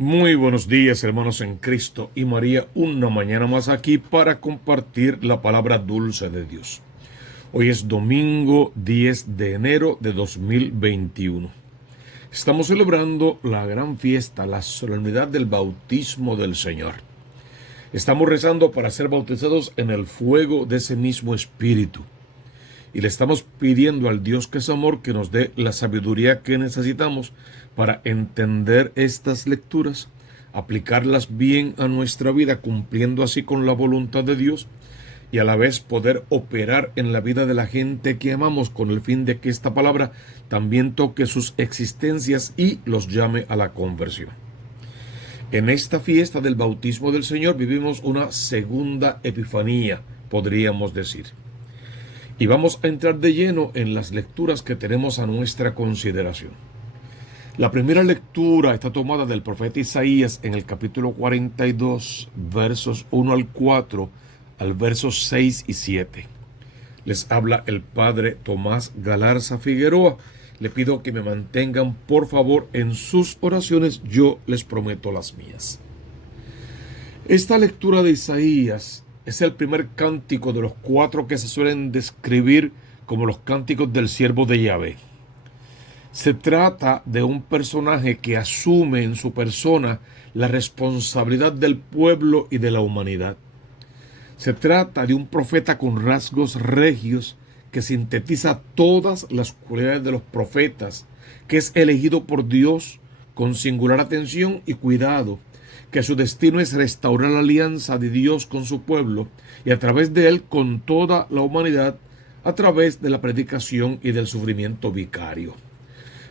Muy buenos días, hermanos en Cristo y María, una mañana más aquí para compartir la palabra dulce de Dios. Hoy es domingo 10 de enero de 2021. Estamos celebrando la gran fiesta, la solemnidad del bautismo del Señor. Estamos rezando para ser bautizados en el fuego de ese mismo Espíritu. Y le estamos pidiendo al Dios que es amor que nos dé la sabiduría que necesitamos para entender estas lecturas, aplicarlas bien a nuestra vida, cumpliendo así con la voluntad de Dios y a la vez poder operar en la vida de la gente que amamos con el fin de que esta palabra también toque sus existencias y los llame a la conversión. En esta fiesta del bautismo del Señor vivimos una segunda epifanía, podríamos decir. Y vamos a entrar de lleno en las lecturas que tenemos a nuestra consideración. La primera lectura está tomada del profeta Isaías en el capítulo 42, versos 1 al 4, al versos 6 y 7. Les habla el padre Tomás Galarza Figueroa. Le pido que me mantengan, por favor, en sus oraciones. Yo les prometo las mías. Esta lectura de Isaías es el primer cántico de los 4 que se suelen describir como los cánticos del siervo de Yahvé. Se trata de un personaje que asume en su persona la responsabilidad del pueblo y de la humanidad. Se trata de un profeta con rasgos regios que sintetiza todas las cualidades de los profetas, que es elegido por Dios con singular atención y cuidado, que su destino es restaurar la alianza de Dios con su pueblo y a través de él con toda la humanidad a través de la predicación y del sufrimiento vicario.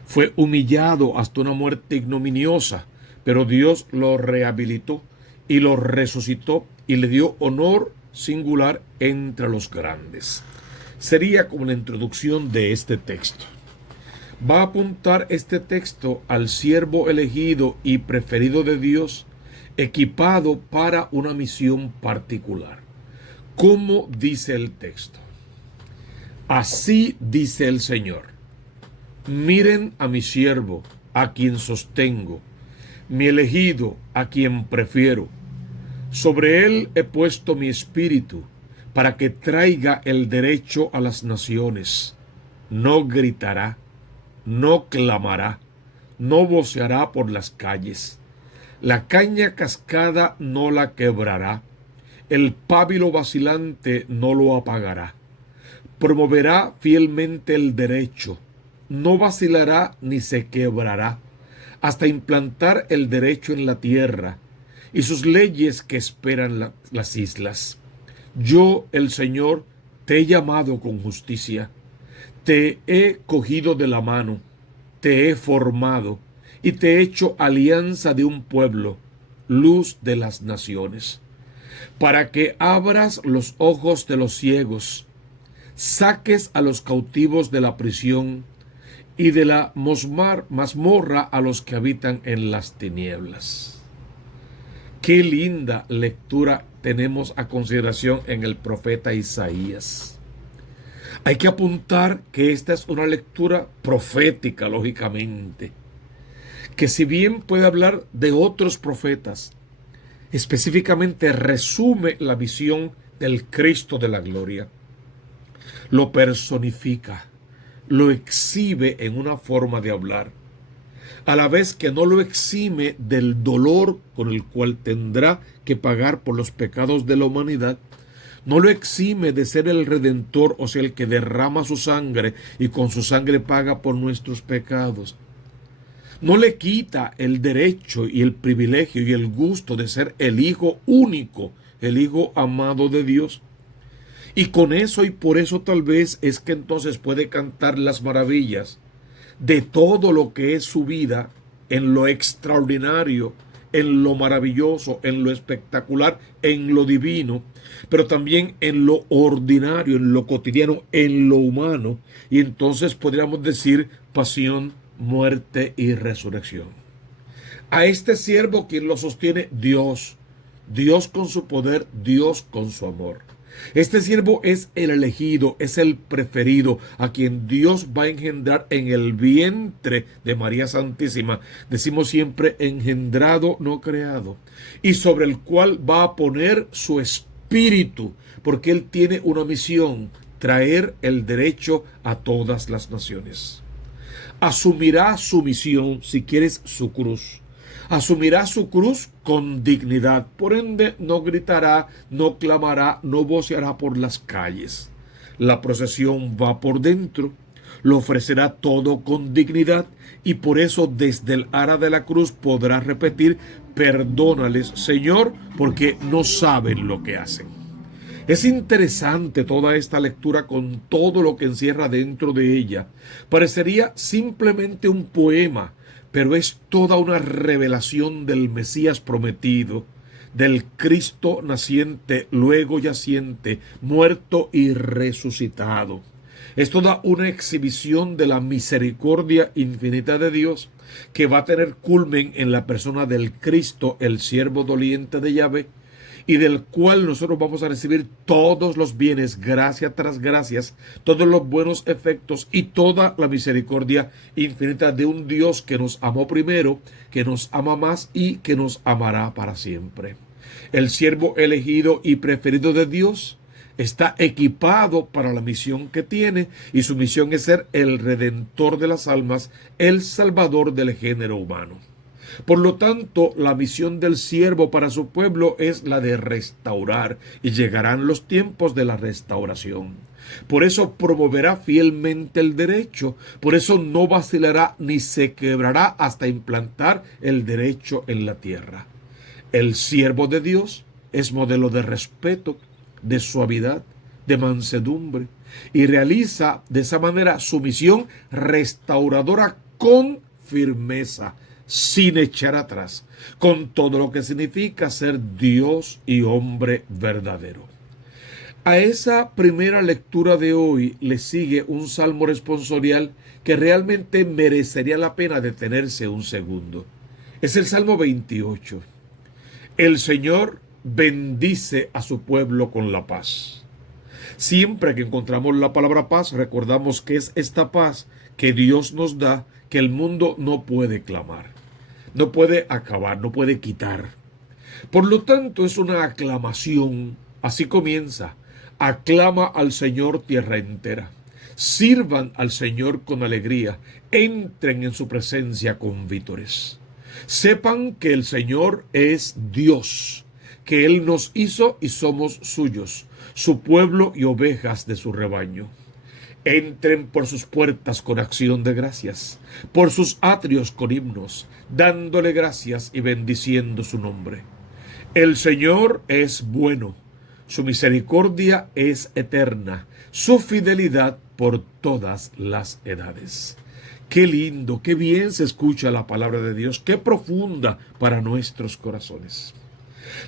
Fue humillado hasta una muerte ignominiosa, pero Dios lo rehabilitó y lo resucitó y le dio honor singular entre los grandes. Sería como la introducción de este texto. Va a apuntar este texto al siervo elegido y preferido de Dios, equipado para una misión particular. ¿Cómo dice el texto? Así dice el Señor: miren a mi siervo, a quien sostengo, mi elegido, a quien prefiero. Sobre él he puesto mi espíritu, para que traiga el derecho a las naciones. No gritará, no clamará, no voceará por las calles. La caña cascada no la quebrará, el pábilo vacilante no lo apagará. Promoverá fielmente el derecho, no vacilará ni se quebrará, hasta implantar el derecho en la tierra y sus leyes que esperan las islas. Yo, el Señor, te he llamado con justicia, te he cogido de la mano, te he formado y te he hecho alianza de un pueblo, luz de las naciones, para que abras los ojos de los ciegos, saques a los cautivos de la prisión y de la mazmorra a los que habitan en las tinieblas. Qué linda lectura tenemos a consideración en el profeta Isaías. Hay que apuntar que esta es una lectura profética, lógicamente, que si bien puede hablar de otros profetas, específicamente resume la visión del Cristo de la gloria, lo personifica, lo exhibe en una forma de hablar, a la vez que no lo exime del dolor con el cual tendrá que pagar por los pecados de la humanidad. No lo exime de ser el Redentor, o sea, el que derrama su sangre y con su sangre paga por nuestros pecados. No le quita el derecho y el privilegio y el gusto de ser el Hijo único, el Hijo amado de Dios. Y con eso y por eso tal vez es que entonces puede cantar las maravillas de todo lo que es su vida, en lo extraordinario, en lo maravilloso, en lo espectacular, en lo divino, pero también en lo ordinario, en lo cotidiano, en lo humano. Y entonces podríamos decir pasión, muerte y resurrección. A este siervo, quien lo sostiene, Dios. Dios con su poder, Dios con su amor. Este siervo es el elegido, es el preferido, a quien Dios va a engendrar en el vientre de María Santísima. Decimos siempre engendrado, no creado. Y sobre el cual va a poner su espíritu, porque Él tiene una misión: traer el derecho a todas las naciones. Asumirá su misión, si quieres, su cruz. Asumirá su cruz con dignidad. Por ende, no gritará, no clamará, no voceará por las calles. La procesión va por dentro, lo ofrecerá todo con dignidad, y por eso desde el ara de la cruz podrá repetir: perdónales, Señor, porque no saben lo que hacen. Es interesante toda esta lectura con todo lo que encierra dentro de ella. Parecería simplemente un poema, pero es toda una revelación del Mesías prometido, del Cristo naciente, luego yaciente, muerto y resucitado. Es toda una exhibición de la misericordia infinita de Dios, que va a tener culmen en la persona del Cristo, el siervo doliente de Yahvé, y del cual nosotros vamos a recibir todos los bienes, gracia tras gracias, todos los buenos efectos y toda la misericordia infinita de un Dios que nos amó primero, que nos ama más y que nos amará para siempre. El siervo elegido y preferido de Dios está equipado para la misión que tiene, y su misión es ser el redentor de las almas, el salvador del género humano. Por lo tanto, la misión del siervo para su pueblo es la de restaurar, y llegarán los tiempos de la restauración. Por eso promoverá fielmente el derecho, por eso no vacilará ni se quebrará hasta implantar el derecho en la tierra. El siervo de Dios es modelo de respeto, de suavidad, de mansedumbre, y realiza de esa manera su misión restauradora con firmeza, sin echar atrás, con todo lo que significa ser Dios y hombre verdadero. A esa primera lectura de hoy le sigue un salmo responsorial que realmente merecería la pena detenerse un segundo. Es el Salmo 28. El Señor bendice a su pueblo con la paz. Siempre que encontramos la palabra paz, recordamos que es esta paz que Dios nos da, que el mundo no puede clamar, no puede acabar, no puede quitar. Por lo tanto, es una aclamación. Así comienza: aclama al Señor tierra entera, sirvan al Señor con alegría, entren en su presencia con vítores. Sepan que el Señor es Dios, que Él nos hizo y somos suyos, su pueblo y ovejas de su rebaño. Entren por sus puertas con acción de gracias, por sus atrios con himnos, dándole gracias y bendiciendo su nombre. El Señor es bueno, su misericordia es eterna, su fidelidad por todas las edades. Qué lindo, qué bien se escucha la palabra de Dios, qué profunda para nuestros corazones.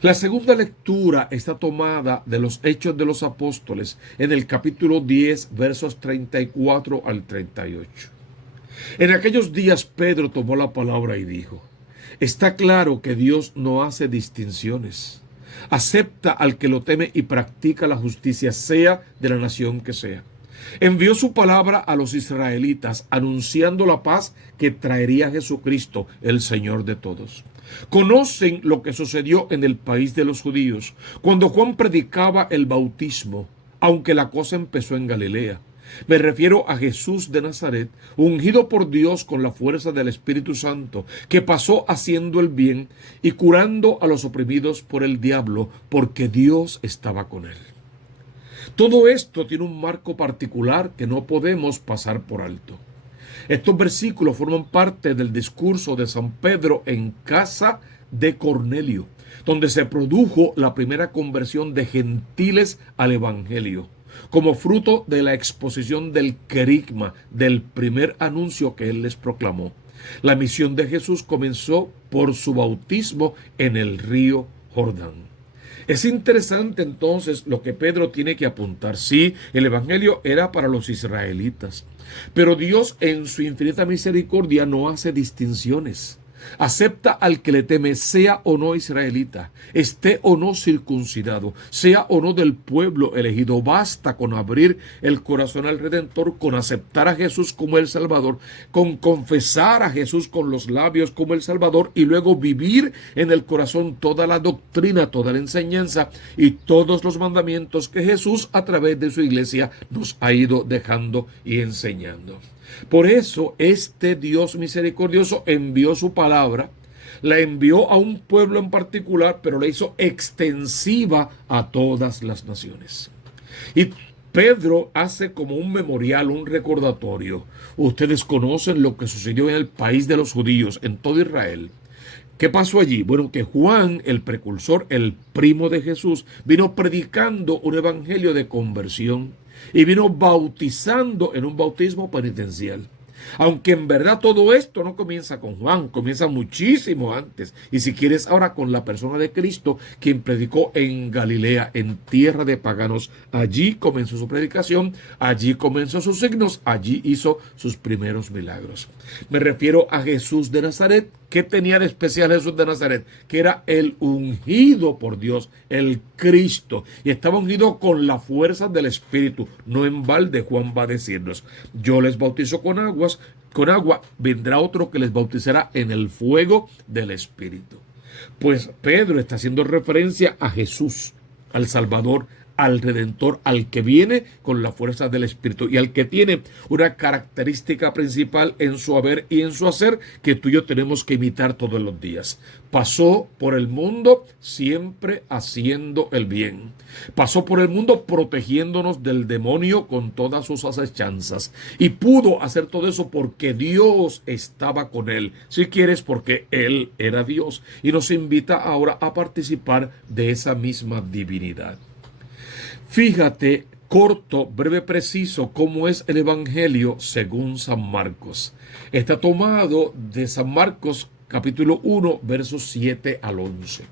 La segunda lectura está tomada de los Hechos de los Apóstoles en el capítulo 10, versos 34 al 38. En aquellos días Pedro tomó la palabra y dijo: está claro que Dios no hace distinciones. Acepta al que lo teme y practica la justicia, sea de la nación que sea. Envió su palabra a los israelitas, anunciando la paz que traería Jesucristo, el Señor de todos. Conocen lo que sucedió en el país de los judíos, cuando Juan predicaba el bautismo, aunque la cosa empezó en Galilea. Me refiero a Jesús de Nazaret, ungido por Dios con la fuerza del Espíritu Santo, que pasó haciendo el bien y curando a los oprimidos por el diablo, porque Dios estaba con él. Todo esto tiene un marco particular que no podemos pasar por alto. Estos versículos forman parte del discurso de San Pedro en casa de Cornelio, donde se produjo la primera conversión de gentiles al Evangelio, como fruto de la exposición del querigma, del primer anuncio que él les proclamó. La misión de Jesús comenzó por su bautismo en el río Jordán. Es interesante entonces lo que Pedro tiene que apuntar. Sí, el Evangelio era para los israelitas, pero Dios en su infinita misericordia no hace distinciones. Acepta al que le teme, sea o no israelita, esté o no circuncidado, sea o no del pueblo elegido. Basta con abrir el corazón al Redentor, con aceptar a Jesús como el Salvador, con confesar a Jesús con los labios como el Salvador y luego vivir en el corazón toda la doctrina, toda la enseñanza y todos los mandamientos que Jesús a través de su iglesia nos ha ido dejando y enseñando. Por eso este Dios misericordioso envió su palabra, la envió a un pueblo en particular, pero la hizo extensiva a todas las naciones. Y Pedro hace como un memorial, un recordatorio. Ustedes conocen lo que sucedió en el país de los judíos, en todo Israel. ¿Qué pasó allí? Bueno, que Juan, el precursor, el primo de Jesús, vino predicando un evangelio de conversión y vino bautizando en un bautismo penitencial. Aunque en verdad todo esto no comienza con Juan, comienza muchísimo antes. Y si quieres ahora con la persona de Cristo, quien predicó en Galilea, en tierra de paganos. Allí comenzó su predicación, allí comenzó sus signos, allí hizo sus primeros milagros. Me refiero a Jesús de Nazaret. ¿Qué tenía de especial Jesús de Nazaret? Que era el ungido por Dios, el Cristo. Y estaba ungido con la fuerza del Espíritu. No en balde Juan va a decirnos: yo les bautizo con agua, vendrá otro que les bautizará en el fuego del Espíritu. Pues Pedro está haciendo referencia a Jesús, al Salvador, al Redentor, al que viene con la fuerza del Espíritu y al que tiene una característica principal en su haber y en su hacer que tú y yo tenemos que imitar todos los días. Pasó por el mundo siempre haciendo el bien. Pasó por el mundo protegiéndonos del demonio con todas sus acechanzas. Y pudo hacer todo eso porque Dios estaba con él. Si quieres, porque él era Dios. Y nos invita ahora a participar de esa misma divinidad. Fíjate, corto, breve, preciso, cómo es el Evangelio según San Marcos. Está tomado de San Marcos capítulo 1, versos 7 al 11.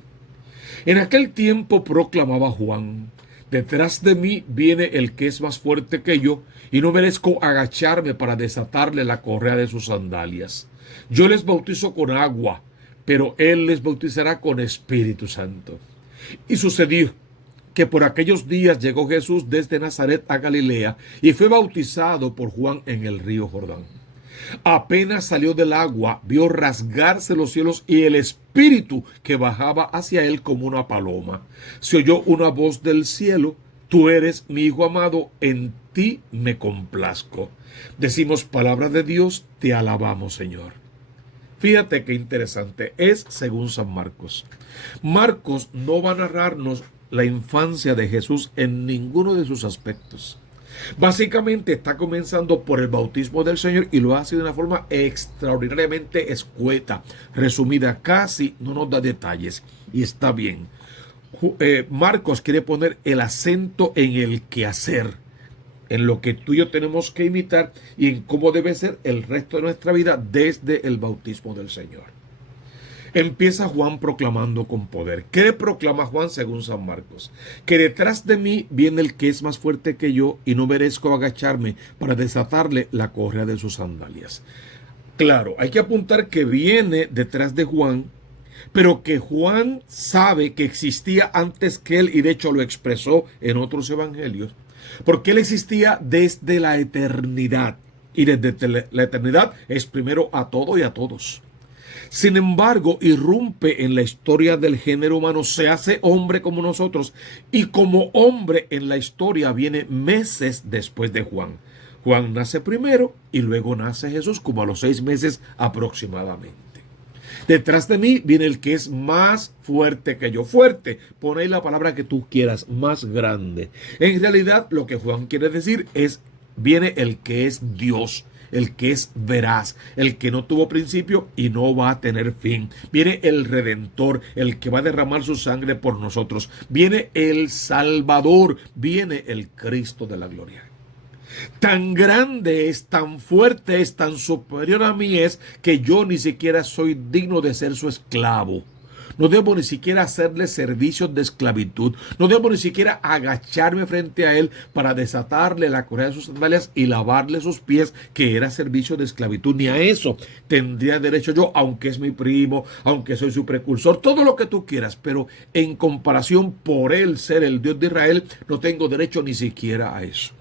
En aquel tiempo proclamaba Juan: detrás de mí viene el que es más fuerte que yo, y no merezco agacharme para desatarle la correa de sus sandalias. Yo les bautizo con agua, pero él les bautizará con Espíritu Santo. Y sucedió que por aquellos días llegó Jesús desde Nazaret a Galilea y fue bautizado por Juan en el río Jordán. Apenas salió del agua, vio rasgarse los cielos y el Espíritu que bajaba hacia él como una paloma. Se oyó una voz del cielo: tú eres mi Hijo amado, en ti me complazco. Decimos palabra de Dios, te alabamos, Señor. Fíjate qué interesante es según San Marcos. Marcos no va a narrarnos la infancia de Jesús en ninguno de sus aspectos. Básicamente está comenzando por el bautismo del Señor y lo hace de una forma extraordinariamente escueta, resumida, casi no nos da detalles y está bien. Marcos quiere poner el acento en el quehacer, en lo que tú y yo tenemos que imitar y en cómo debe ser el resto de nuestra vida desde el bautismo del Señor. Empieza Juan proclamando con poder. ¿Qué proclama Juan según San Marcos? Que detrás de mí viene el que es más fuerte que yo y no merezco agacharme para desatarle la correa de sus sandalias. Claro, hay que apuntar que viene detrás de Juan, pero que Juan sabe que existía antes que él y de hecho lo expresó en otros evangelios, porque él existía desde la eternidad y desde la eternidad es primero a todo y a todos. Sin embargo, irrumpe en la historia del género humano, se hace hombre como nosotros y como hombre en la historia viene meses después de Juan. Juan nace primero y luego nace Jesús como a los 6 meses aproximadamente. Detrás de mí viene el que es más fuerte que yo. Fuerte, pon ahí la palabra que tú quieras, más grande. En realidad lo que Juan quiere decir es: viene el que es Dios, el que es veraz, el que no tuvo principio y no va a tener fin. Viene el Redentor, el que va a derramar su sangre por nosotros. Viene el Salvador, viene el Cristo de la gloria. Tan grande es, tan fuerte es, tan superior a mí es, que yo ni siquiera soy digno de ser su esclavo. No debo ni siquiera hacerle servicios de esclavitud. No debo ni siquiera agacharme frente a él para desatarle la correa de sus sandalias y lavarle sus pies, que era servicio de esclavitud. Ni a eso tendría derecho yo, aunque es mi primo, aunque soy su precursor, todo lo que tú quieras. Pero en comparación, por él ser el Dios de Israel, no tengo derecho ni siquiera a eso.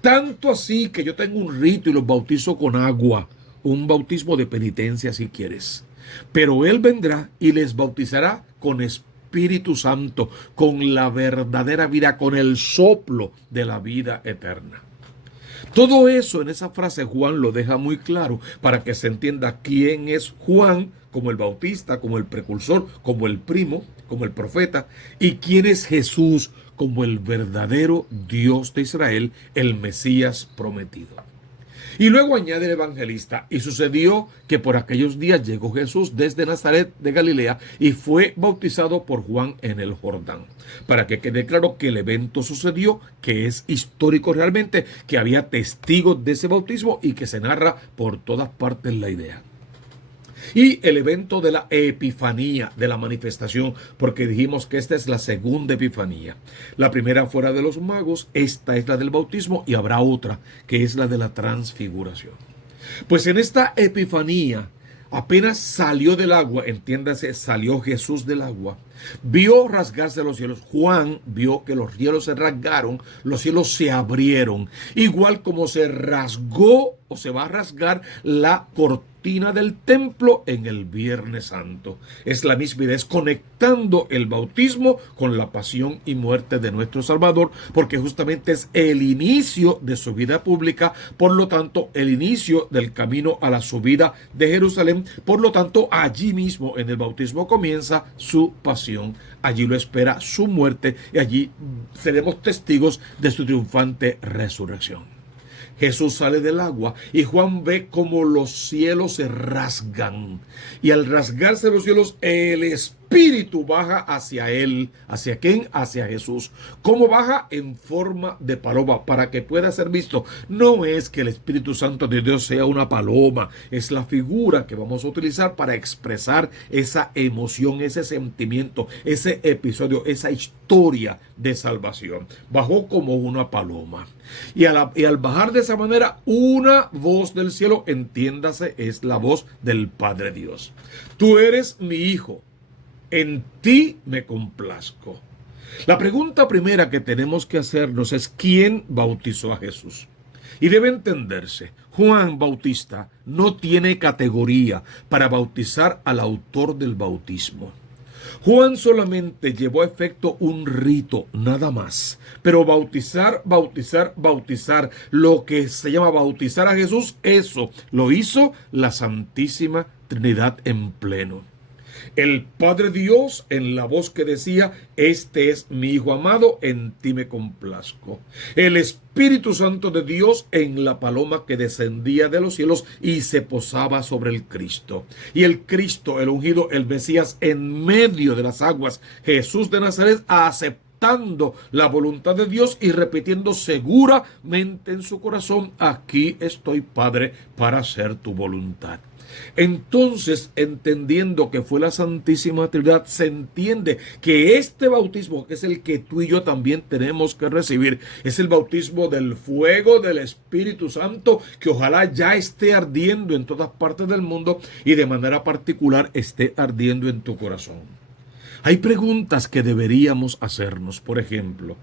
Tanto así que yo tengo un rito y los bautizo con agua, un bautismo de penitencia si quieres. Pero él vendrá y les bautizará con Espíritu Santo, con la verdadera vida, con el soplo de la vida eterna. Todo eso en esa frase Juan lo deja muy claro para que se entienda quién es Juan como el bautista, como el precursor, como el primo, como el profeta, y quién es Jesús como el verdadero Dios de Israel, el Mesías prometido. Y luego añade el evangelista: y sucedió que por aquellos días llegó Jesús desde Nazaret de Galilea y fue bautizado por Juan en el Jordán. Para que quede claro que el evento sucedió, que es histórico realmente, que había testigos de ese bautismo y que se narra por todas partes la idea. Y el evento de la epifanía, de la manifestación, porque dijimos que esta es la segunda epifanía. La primera fuera de los magos, esta es la del bautismo y habrá otra, que es la de la transfiguración. Pues en esta epifanía, apenas salió del agua, entiéndase, salió Jesús del agua, vio rasgarse los cielos. Juan vio que los cielos se rasgaron, los cielos se abrieron, igual como se rasgó o se va a rasgar la cortina del templo en el Viernes Santo. Es la misma idea, es conectando el bautismo con la pasión y muerte de nuestro Salvador, porque justamente es el inicio de su vida pública, por lo tanto el inicio del camino a la subida de Jerusalén. Por lo tanto, allí mismo en el bautismo comienza su pasión, allí lo espera su muerte y allí seremos testigos de su triunfante resurrección. Jesús sale del agua y Juan ve cómo los cielos se rasgan. Y al rasgarse los cielos, el Espíritu baja hacia él. ¿Hacia quién? Hacia Jesús. ¿Cómo baja? En forma de paloma, para que pueda ser visto. No es que el Espíritu Santo de Dios sea una paloma, es la figura que vamos a utilizar para expresar esa emoción, ese sentimiento, ese episodio, esa historia de salvación. Bajó como una paloma. Y al bajar de esa manera, una voz del cielo, entiéndase, es la voz del Padre Dios. Tú eres mi hijo, en ti me complazco. La pregunta primera que tenemos que hacernos es: ¿quién bautizó a Jesús? Y debe entenderse, Juan Bautista no tiene categoría para bautizar al autor del bautismo. Juan solamente llevó a efecto un rito, nada más. Pero bautizar, lo que se llama bautizar a Jesús, eso lo hizo la Santísima Trinidad en pleno. El Padre Dios en la voz que decía: este es mi Hijo amado, en ti me complazco. El Espíritu Santo de Dios en la paloma que descendía de los cielos y se posaba sobre el Cristo. Y el Cristo, el ungido, el Mesías, en medio de las aguas, Jesús de Nazaret, aceptando la voluntad de Dios y repitiendo seguramente en su corazón: aquí estoy, Padre, para hacer tu voluntad. Entonces, entendiendo que fue la Santísima Trinidad, se entiende que este bautismo, que es el que tú y yo también tenemos que recibir, es el bautismo del fuego del Espíritu Santo, que ojalá ya esté ardiendo en todas partes del mundo y de manera particular esté ardiendo en tu corazón. Hay preguntas que deberíamos hacernos. Por ejemplo,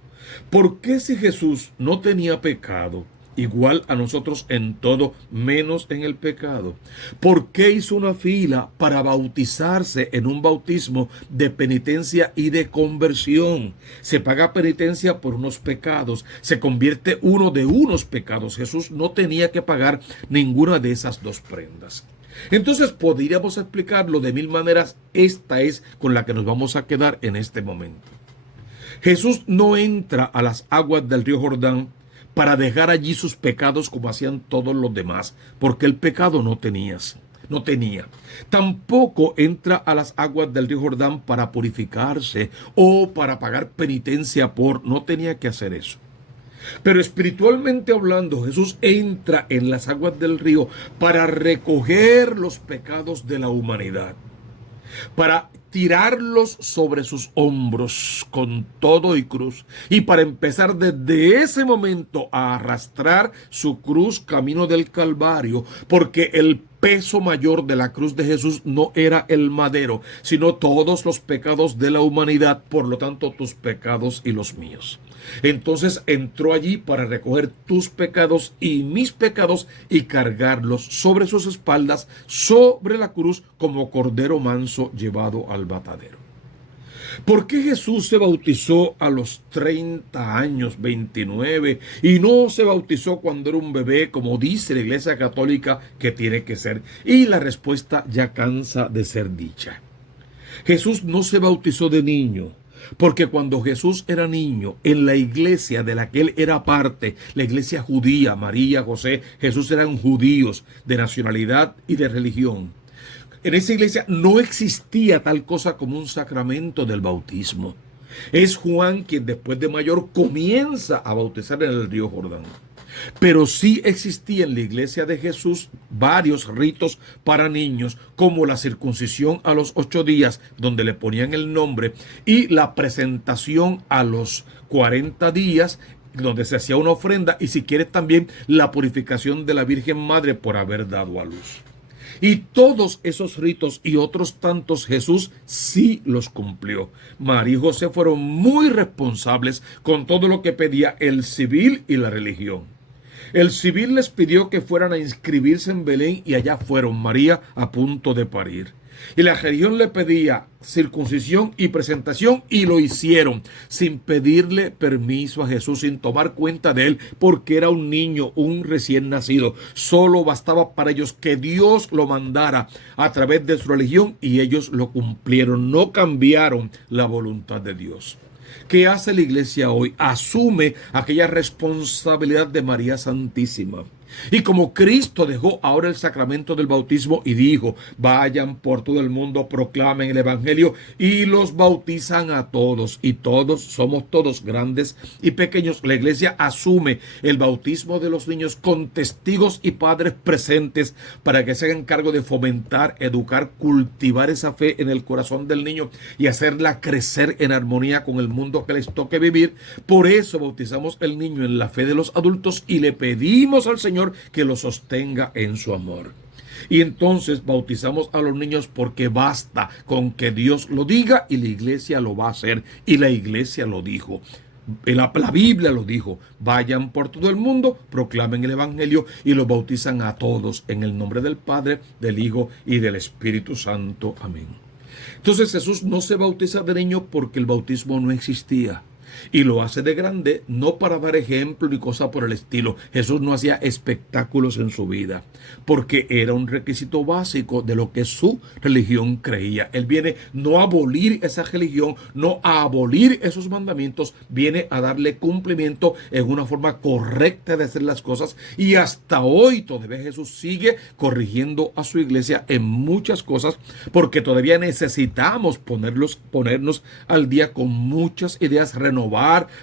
¿por qué si Jesús no tenía pecado, igual a nosotros en todo, menos en el pecado? ¿Por qué hizo una fila para bautizarse en un bautismo de penitencia y de conversión? Se paga penitencia por unos pecados, se convierte uno de unos pecados. Jesús no tenía que pagar ninguna de esas dos prendas. Entonces podríamos explicarlo de mil maneras. Esta es con la que nos vamos a quedar en este momento. Jesús no entra a las aguas del río Jordán para dejar allí sus pecados como hacían todos los demás, porque el pecado no tenía. Tampoco entra a las aguas del río Jordán para purificarse o para pagar penitencia no tenía que hacer eso. Pero espiritualmente hablando, Jesús entra en las aguas del río para recoger los pecados de la humanidad, para tirarlos sobre sus hombros con todo y cruz, y para empezar desde ese momento a arrastrar su cruz camino del Calvario, porque el peso mayor de la cruz de Jesús no era el madero, sino todos los pecados de la humanidad, por lo tanto tus pecados y los míos. Entonces entró allí para recoger tus pecados y mis pecados y cargarlos sobre sus espaldas, sobre la cruz, como cordero manso llevado al matadero. ¿Por qué Jesús se bautizó a los 30 años, 29, y no se bautizó cuando era un bebé, como dice la Iglesia Católica que tiene que ser? Y la respuesta ya cansa de ser dicha. Jesús no se bautizó de niño, porque cuando Jesús era niño, en la iglesia de la que él era parte, la iglesia judía, María, José, Jesús eran judíos de nacionalidad y de religión. En esa iglesia no existía tal cosa como un sacramento del bautismo. Es Juan quien después de mayor comienza a bautizar en el río Jordán. Pero sí existía en la iglesia de Jesús varios ritos para niños, como la circuncisión a los 8 días, donde le ponían el nombre, y la presentación a los 40 días, donde se hacía una ofrenda, y si quieres también la purificación de la Virgen Madre por haber dado a luz. Y todos esos ritos y otros tantos Jesús sí los cumplió. María y José fueron muy responsables con todo lo que pedía el civil y la religión. El civil les pidió que fueran a inscribirse en Belén y allá fueron, María a punto de parir. Y la religión le pedía circuncisión y presentación y lo hicieron sin pedirle permiso a Jesús, sin tomar cuenta de él, porque era un niño, un recién nacido. Solo bastaba para ellos que Dios lo mandara a través de su religión y ellos lo cumplieron, no cambiaron la voluntad de Dios. ¿Qué hace la iglesia hoy? Asume aquella responsabilidad de María Santísima. Y como Cristo dejó ahora el sacramento del bautismo y dijo, vayan por todo el mundo, proclamen el evangelio y los bautizan a todos. Y todos, somos todos grandes y pequeños. La iglesia asume el bautismo de los niños con testigos y padres presentes para que se hagan cargo de fomentar, educar, cultivar esa fe en el corazón del niño y hacerla crecer en armonía con el mundo que les toque vivir. Por eso bautizamos el niño en la fe de los adultos y le pedimos al Señor que lo sostenga en su amor. Y entonces bautizamos a los niños porque basta con que Dios lo diga y la iglesia lo va a hacer. Y la iglesia lo dijo. La Biblia lo dijo, vayan por todo el mundo, proclamen el evangelio y los bautizan a todos en el nombre del Padre, del Hijo y del Espíritu Santo. Amén. Entonces Jesús no se bautiza de niño porque el bautismo no existía. Y lo hace de grande, no para dar ejemplo ni cosa por el estilo. Jesús no hacía espectáculos en su vida, porque era un requisito básico de lo que su religión creía. Él viene no a abolir esa religión, no a abolir esos mandamientos, viene a darle cumplimiento en una forma correcta de hacer las cosas. Y hasta hoy todavía Jesús sigue corrigiendo a su iglesia en muchas cosas, porque todavía necesitamos ponernos al día con muchas ideas renovadas,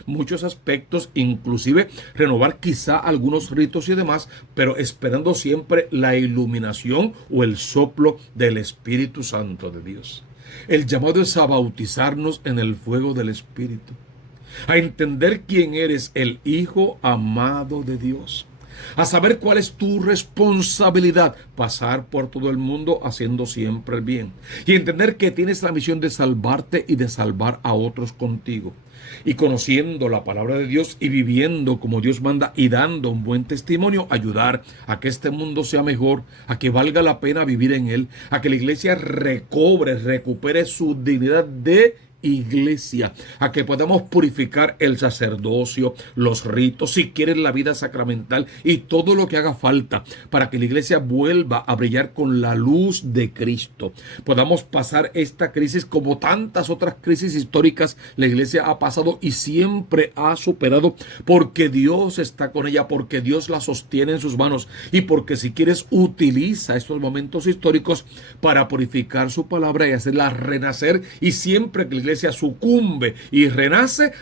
muchos aspectos, inclusive renovar quizá algunos ritos y demás, pero esperando siempre la iluminación o el soplo del Espíritu Santo de Dios. El llamado es a bautizarnos en el fuego del Espíritu, a entender quién eres, el Hijo amado de Dios, a saber cuál es tu responsabilidad, pasar por todo el mundo haciendo siempre el bien, y entender que tienes la misión de salvarte y de salvar a otros contigo. Y conociendo la palabra de Dios y viviendo como Dios manda y dando un buen testimonio, ayudar a que este mundo sea mejor, a que valga la pena vivir en él, a que la iglesia recupere su dignidad de iglesia, a que podamos purificar el sacerdocio, los ritos, si quieres la vida sacramental y todo lo que haga falta para que la iglesia vuelva a brillar con la luz de Cristo. Podamos pasar esta crisis como tantas otras crisis históricas la iglesia ha pasado y siempre ha superado, porque Dios está con ella, porque Dios la sostiene en sus manos y porque si quieres utiliza estos momentos históricos para purificar su palabra y hacerla renacer, y siempre que la iglesia sucumbe y renace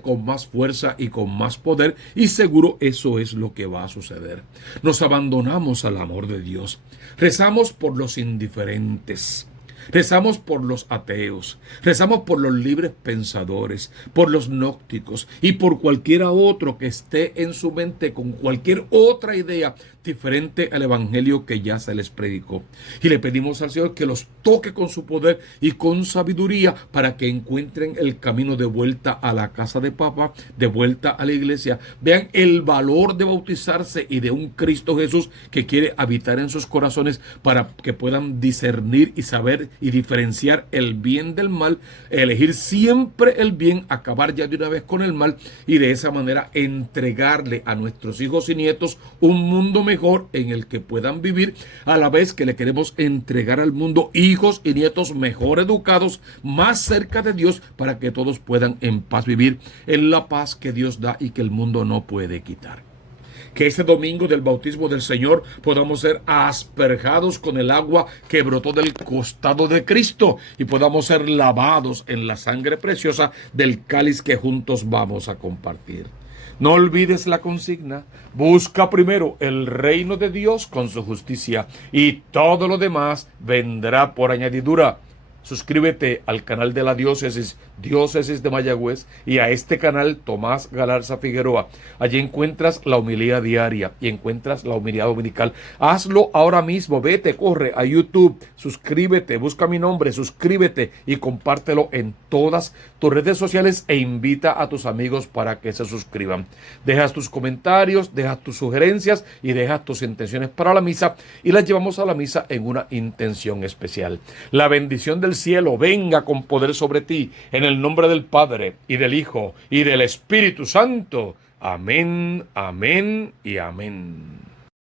con más fuerza y con más poder, y seguro eso es lo que va a suceder. Nos abandonamos al amor de Dios, rezamos por los indiferentes, Rezamos por los ateos, rezamos por los libres pensadores, por los gnósticos y por cualquiera otro que esté en su mente con cualquier otra idea diferente al evangelio que ya se les predicó. Y le pedimos al Señor que los toque con su poder y con sabiduría para que encuentren el camino de vuelta a la casa de papá, de vuelta a la iglesia. Vean el valor de bautizarse y de un Cristo Jesús que quiere habitar en sus corazones para que puedan discernir y saber y diferenciar el bien del mal, elegir siempre el bien, acabar ya de una vez con el mal y de esa manera entregarle a nuestros hijos y nietos un mundo mejor en el que puedan vivir, a la vez que le queremos entregar al mundo hijos y nietos mejor educados, más cerca de Dios, para que todos puedan en paz vivir en la paz que Dios da y que el mundo no puede quitar. Que este domingo del bautismo del Señor podamos ser asperjados con el agua que brotó del costado de Cristo y podamos ser lavados en la sangre preciosa del cáliz que juntos vamos a compartir. No olvides la consigna: busca primero el reino de Dios con su justicia y todo lo demás vendrá por añadidura. Suscríbete al canal de la Diócesis de Mayagüez y a este canal Tomás Galarza Figueroa. Allí encuentras la homilía diaria y encuentras la homilía dominical. Hazlo ahora mismo, vete, corre a YouTube, suscríbete, busca mi nombre, suscríbete y compártelo en todas tus redes sociales e invita a tus amigos para que se suscriban. Dejas tus comentarios, dejas tus sugerencias y dejas tus intenciones para la misa y las llevamos a la misa en una intención especial. La bendición del cielo venga con poder sobre ti, en el nombre del Padre, y del Hijo, y del Espíritu Santo. Amén, amén y amén.